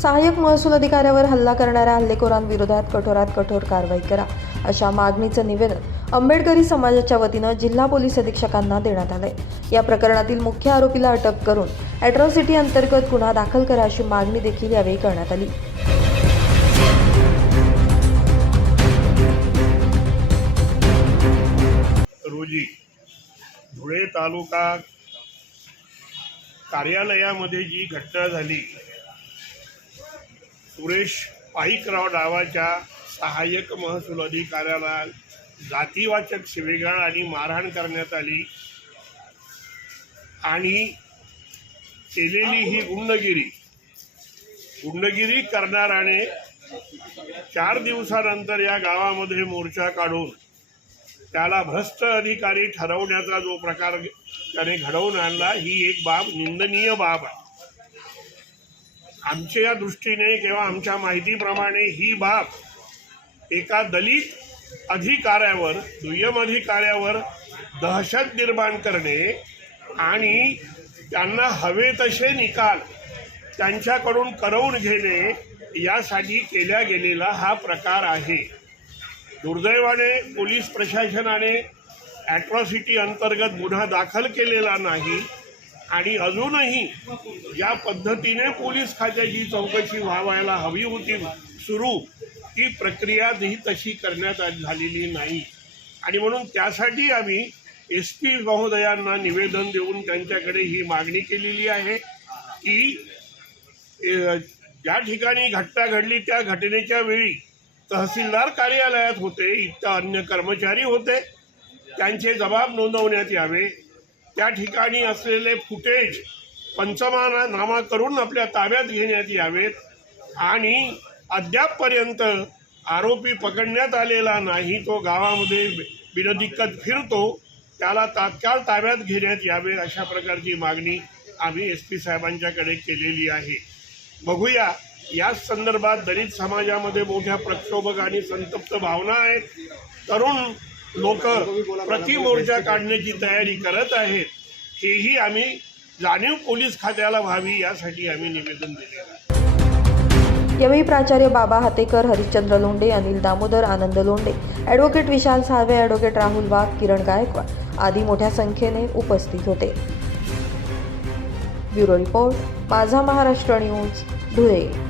सहाय्यक महसूल अधिकाऱ्यावर हल्ला करणाऱ्या हल्लेखोरांविरोधात कठोरात कठोर कारवाई करा अशा मागणीचं निवेदन आंबेडकरी समाजाच्या वतीनं जिल्हा पोलीस अधीक्षकांना देण्यात आलंय. या प्रकरणातील मुख्य आरोपीला अटक करून अॅट्रॉसिटी अंतर्गत गुन्हा दाखल करा अशी मागणी देखील यावेळी करण्यात आली. रोजी धुळे तालुका कार्यालयामध्ये जी घटना झाली सुरेश पाईकराव नावाच्या सहाय्यक महसूल अधिकाऱ्याला जातीवाचक शिवेगाळ आणि मारहाण करण्यात आली. आणि केलेली ही गुंडगिरी गुंडगिरी करणाऱ्याने चार दिवसानंतर या गावामध्ये मोर्चा काढून त्याला भ्रष्ट अधिकारी ठरवण्याचा जो प्रकार त्याने घडवून आणला ही एक बाब निंदनीय बाब आहे. आमच्या दृष्टीने किंवा आमच्या माहितीप्रमाणे ही बाब एका दलित अधिकाऱ्यावर दुय्यम अधिकाऱ्यावर दहशत निर्माण करणे आणि त्यांना हवे तसे निकाल त्यांच्याकडून करवून घेणे यासाठी केल्या गेलेला हा प्रकार आहे. दुर्दैवाने पोलीस प्रशासनाने ॲट्रॉसिटी अंतर्गत गुन्हा दाखल केलेला नाही. आणि अजूनही या पद्धतीने पोलीस खात्याची चौकशी व्हावायला हवी होती सुरू ती प्रक्रिया ही तशी करण्यात झालेली नाही. आणि म्हणून त्यासाठी आम्ही एस पी महोदयांना निवेदन देऊन त्यांच्याकडे ही मागणी केलेली आहे की ज्या ठिकाणी घटना घडली त्या घटनेच्या वेळी तहसीलदार कार्यालयात होते इतर अन्य कर्मचारी होते त्यांचे जबाब नोंदवण्यात यावे. त्या ठिकाणी असलेले फुटेज पंचमाना नामा करून आपल्या ताब्यात घेण्यात यावेत आणि अद्यापपर्यंत आरोपी पकडण्यात आलेला नाही तो गावामध्ये बिनदिक्कत फिरतो त्याला तात्काळ ताब्यात घेण्यात यावे अशा प्रकारची मागणी आम्ही एस पी साहेबांच्याकडे केलेली आहे. बघूया याच संदर्भात दलित समाजामध्ये मोठ्या प्रक्षोभक आणि संतप्त भावना आहेत. तरुण लोक प्रतिमोर्चा काढण्याची तयारी करत आहेत. हेही आम्ही जाणीव पोलीस खात्याला व्हावी यासाठी आम्ही निवेदन दिलेलं आहे. यावेळी प्राचार्य बाबा हातेकर हरिश्चंद्र लोंढे अनिल दामोदर आनंद लोंढे ॲडव्होकेट विशाल साळवे ॲडव्होकेट राहुल वाघ किरण गायकवाड आदी मोठ्या संख्येने उपस्थित होते. ब्युरो रिपोर्ट माझा महाराष्ट्र न्यूज धुळे.